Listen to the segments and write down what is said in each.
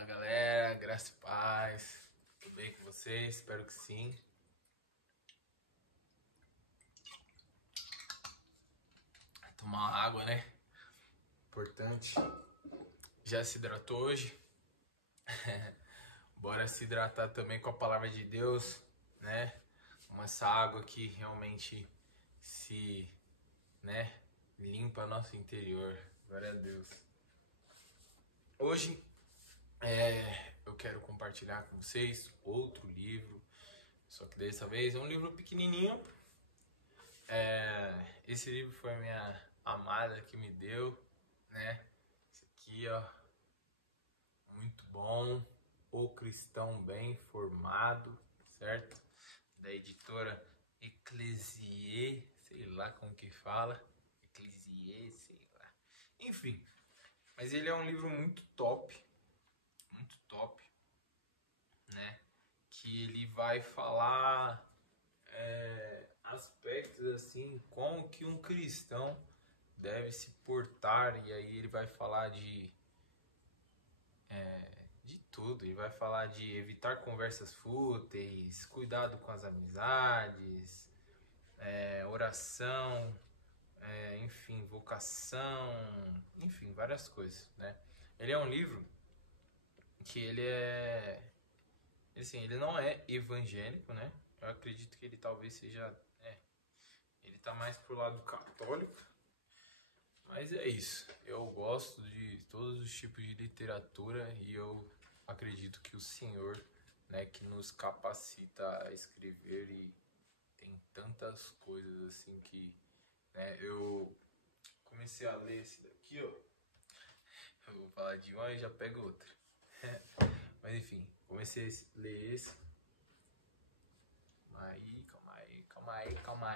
Fala galera, graça e paz, tudo bem com vocês? Espero que sim. Tomar uma água, né? Importante. Já se hidratou hoje? Bora se hidratar também com a palavra de Deus, né? Essa água que realmente né, limpa nosso interior. Glória a Deus. Hoje eu quero compartilhar com vocês outro livro, só que dessa vez é um livro pequenininho. Esse livro foi a minha amada que me deu, né? Esse aqui, ó, muito bom. O Cristão Bem Formado, certo? Da editora Eclésias, sei lá como que fala. Eclésias, sei lá. Enfim, mas ele é um livro muito top, né? Que ele vai falar aspectos assim, como que um cristão deve se portar, e aí ele vai falar de tudo, ele vai falar de evitar conversas fúteis, cuidado com as amizades, oração, enfim, vocação, enfim, várias coisas, né? Ele é um livro que ele não é evangélico, né? Eu acredito que ele talvez seja, ele tá mais pro lado católico, mas é isso. Eu gosto de todos os tipos de literatura e eu acredito que o Senhor, né, que nos capacita a escrever, e tem tantas coisas assim que, né, eu comecei a ler esse daqui, ó. Eu vou falar de uma e já pego outra. Mas enfim, comecei a ler esse. Calma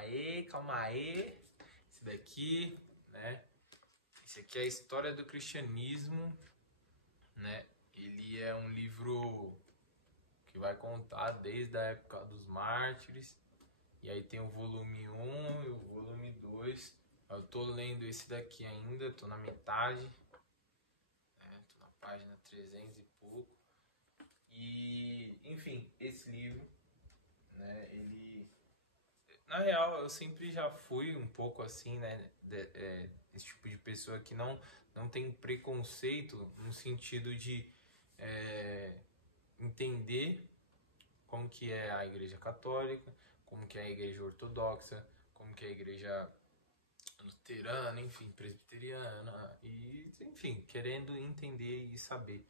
aí. Esse daqui, né? Esse aqui é a História do Cristianismo, né? Ele é um livro que vai contar desde a época dos mártires. E aí tem o volume 1 e o volume 2. Eu tô lendo esse daqui ainda, tô na metade. Tô na página 300 e pouco. E, enfim, esse livro, né, ele... Na real, eu sempre já fui um pouco assim, né, esse tipo de pessoa que não tem preconceito no sentido de entender como que é a Igreja Católica, como que é a Igreja Ortodoxa, como que é a Igreja luterana, enfim, presbiteriana, e enfim, querendo entender e saber.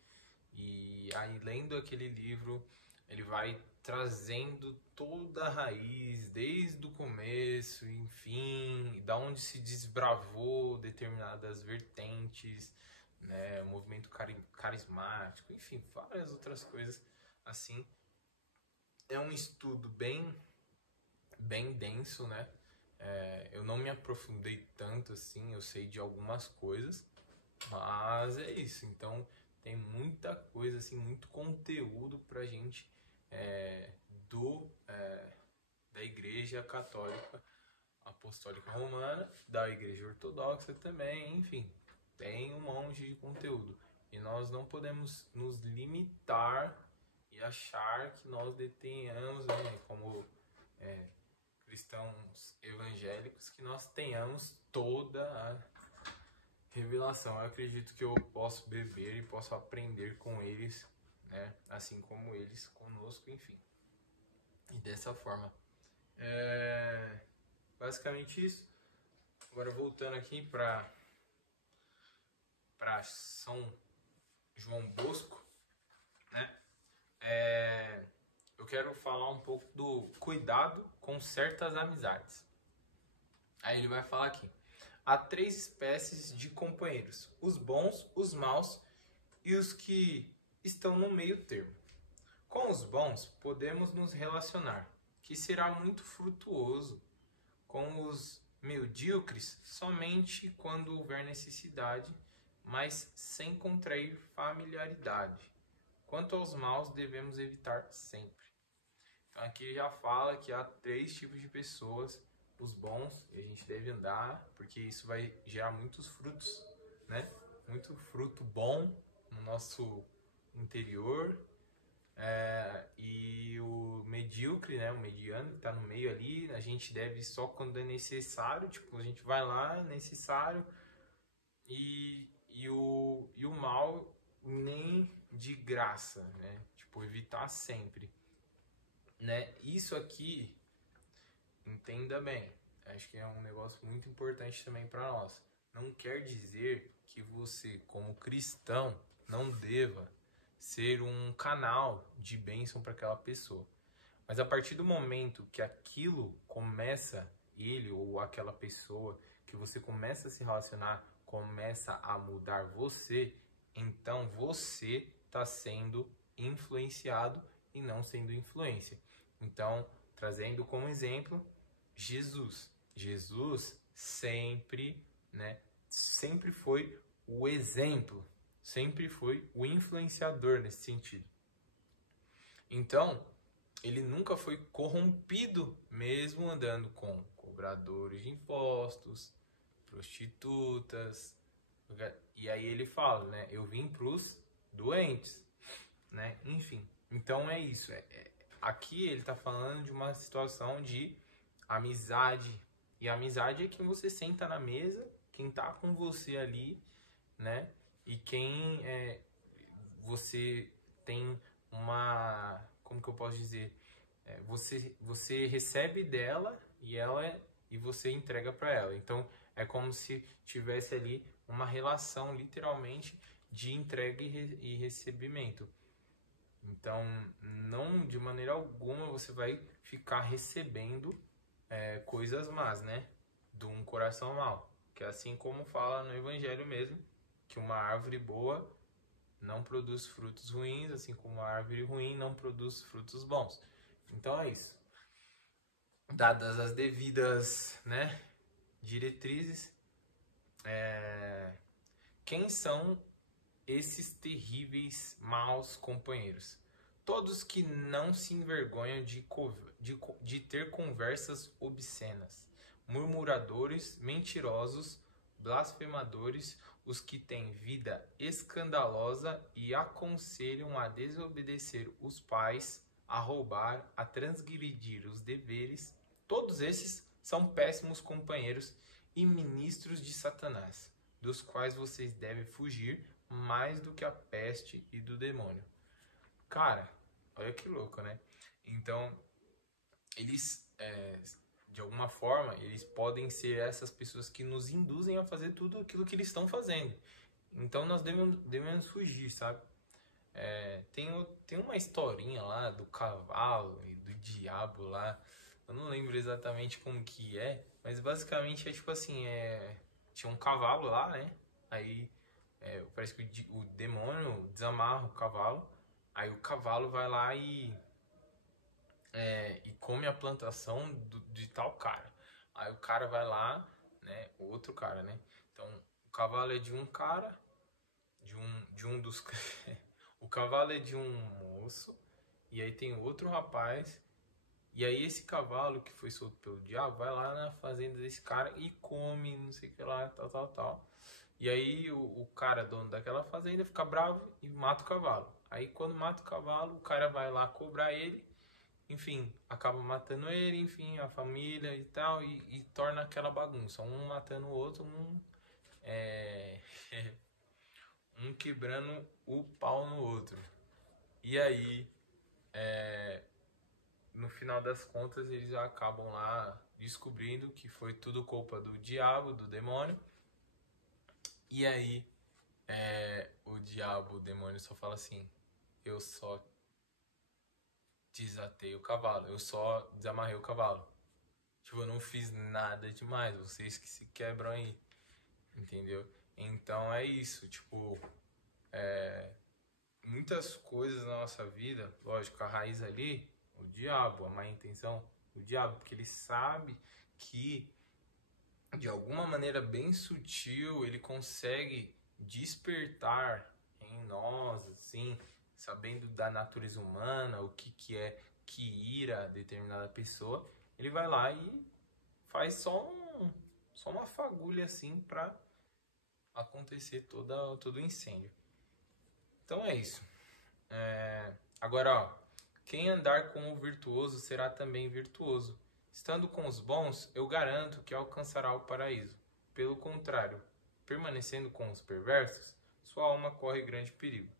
E aí, lendo aquele livro, ele vai trazendo toda a raiz, desde o começo, enfim, da onde se desbravou determinadas vertentes, né, movimento carismático, enfim, várias outras coisas assim. É um estudo bem denso, né? Eu não me aprofundei tanto assim, eu sei de algumas coisas, mas é isso. Então tem muita coisa, assim, muito conteúdo pra gente da Igreja Católica Apostólica Romana, da Igreja Ortodoxa também, enfim, tem um monte de conteúdo. E nós não podemos nos limitar e achar que nós detenhamos, né, como cristãos evangélicos, que nós tenhamos toda a revelação. Eu acredito que eu posso beber e posso aprender com eles, né, assim como eles conosco, enfim. E dessa forma. Basicamente isso. Agora voltando aqui para São João Bosco, né? Eu quero falar um pouco do cuidado com certas amizades. Aí ele vai falar aqui: há 3 espécies de companheiros: os bons, os maus e os que estão no meio termo. Com os bons podemos nos relacionar, que será muito frutuoso. Com os medíocres, somente quando houver necessidade, mas sem contrair familiaridade. Quanto aos maus, devemos evitar sempre. Então aqui já fala que há 3 tipos de pessoas: os bons, e a gente deve andar, porque isso vai gerar muitos frutos, né? Muito fruto bom no nosso interior, e o medíocre, né, o mediano, que está no meio ali, a gente deve só quando é necessário, tipo, a gente vai lá, é necessário, e o mal nem de graça, né, tipo, evitar sempre, né, isso aqui, entenda bem, acho que é um negócio muito importante também para nós, não quer dizer que você, como cristão, não deva ser um canal de bênção para aquela pessoa. Mas a partir do momento que aquilo começa, ele ou aquela pessoa que você começa a se relacionar, começa a mudar você, então você está sendo influenciado e não sendo influência. Então, trazendo como exemplo, Jesus. Jesus sempre, né, sempre foi o exemplo, sempre foi o influenciador nesse sentido. Então, ele nunca foi corrompido, mesmo andando com cobradores de impostos, prostitutas. E aí ele fala, né? Eu vim para os doentes, né? Enfim, então é isso. Aqui ele está falando de uma situação de amizade. E a amizade é quem você senta na mesa, quem tá com você ali, né? E quem você tem uma, como que eu posso dizer? Você recebe dela e você entrega para ela. Então é como se tivesse ali uma relação literalmente de entrega e recebimento. Então não de maneira alguma você vai ficar recebendo coisas más, né? De um coração mau. Que é assim como fala no Evangelho mesmo, que uma árvore boa não produz frutos ruins, assim como a árvore ruim não produz frutos bons. Então é isso. Dadas as devidas, né, diretrizes, quem são esses terríveis maus companheiros? Todos que não se envergonham de ter conversas obscenas, murmuradores, mentirosos, blasfemadores, os que têm vida escandalosa e aconselham a desobedecer os pais, a roubar, a transgredir os deveres. Todos esses são péssimos companheiros e ministros de Satanás, dos quais vocês devem fugir mais do que a peste e do demônio. Cara, olha que louco, né? Então, eles, de alguma forma, eles podem ser essas pessoas que nos induzem a fazer tudo aquilo que eles estão fazendo. Então, nós devemos fugir, sabe? Tem uma historinha lá do cavalo e do diabo lá. Eu não lembro exatamente como que é, mas basicamente é tipo assim, tinha um cavalo lá, né? Aí parece que o demônio desamarra o cavalo. Aí o cavalo vai lá e come a plantação de tal cara. Aí o cara vai lá, né? O outro cara, né? Então o cavalo é de um cara, de um dos. O cavalo é de um moço, e aí tem outro rapaz. E aí esse cavalo que foi solto pelo diabo vai lá na fazenda desse cara e come, não sei o que lá, tal, tal, tal. E aí o cara, dono daquela fazenda, fica bravo e mata o cavalo. Aí quando mata o cavalo, o cara vai lá cobrar ele, enfim, acaba matando ele, enfim, a família e tal, e torna aquela bagunça. Um matando o outro, é, um quebrando o pau no outro. E aí, no final das contas, eles acabam lá descobrindo que foi tudo culpa do diabo, do demônio. E aí, o diabo, o demônio só fala assim: eu só desatei o cavalo, eu só desamarrei o cavalo. Tipo, eu não fiz nada demais, vocês que se quebram aí, entendeu? Então é isso, tipo, muitas coisas na nossa vida, lógico, a raiz ali, o diabo, a má intenção, o diabo, porque ele sabe que de alguma maneira bem sutil ele consegue despertar em nós, assim, sabendo da natureza humana, o que é que ira determinada pessoa, ele vai lá e faz só uma fagulha assim para acontecer todo o incêndio. Então é isso. Agora, ó, quem andar com o virtuoso será também virtuoso. Estando com os bons, eu garanto que alcançará o paraíso. Pelo contrário, permanecendo com os perversos, sua alma corre grande perigo.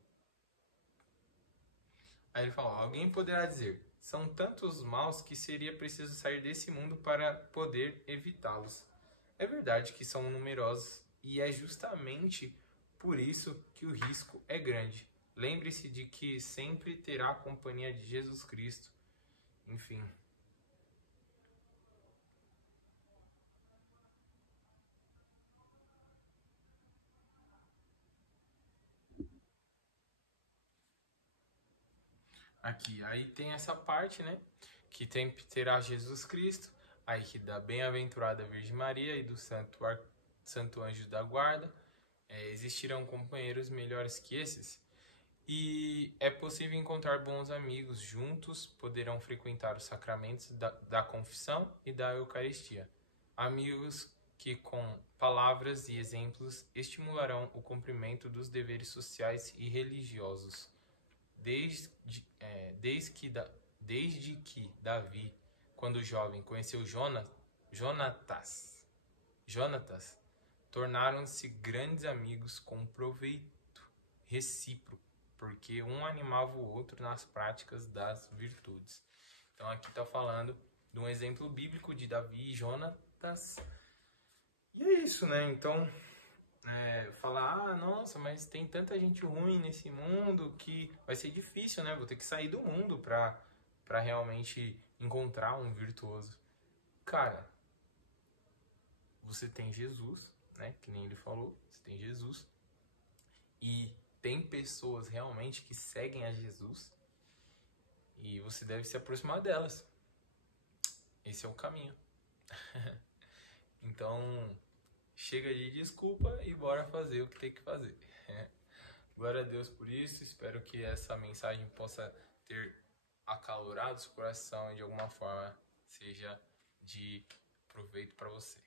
Aí ele fala, alguém poderá dizer, são tantos maus que seria preciso sair desse mundo para poder evitá-los. É verdade que são numerosos e é justamente por isso que o risco é grande. Lembre-se de que sempre terá a companhia de Jesus Cristo. Enfim. Aqui, aí tem essa parte, né? Que terá Jesus Cristo, aí que da bem-aventurada Virgem Maria e do Santo Anjo da Guarda. Existirão companheiros melhores que esses? E é possível encontrar bons amigos, juntos poderão frequentar os sacramentos da confissão e da Eucaristia. Amigos que, com palavras e exemplos, estimularão o cumprimento dos deveres sociais e religiosos. Desde que Davi, quando jovem, conheceu Jonatas, tornaram-se grandes amigos com proveito recíproco, porque um animava o outro nas práticas das virtudes. Então aqui está falando de um exemplo bíblico de Davi e Jonatas. E é isso, né? Então, falar, nossa, mas tem tanta gente ruim nesse mundo que vai ser difícil, né? Vou ter que sair do mundo para realmente encontrar um virtuoso. Cara, você tem Jesus, né? Que nem ele falou, você tem Jesus. E tem pessoas realmente que seguem a Jesus e você deve se aproximar delas. Esse é o caminho. Então, chega de desculpa e bora fazer o que tem que fazer. Glória a Deus por isso. Espero que essa mensagem possa ter acalorado seu coração e de alguma forma seja de proveito para você.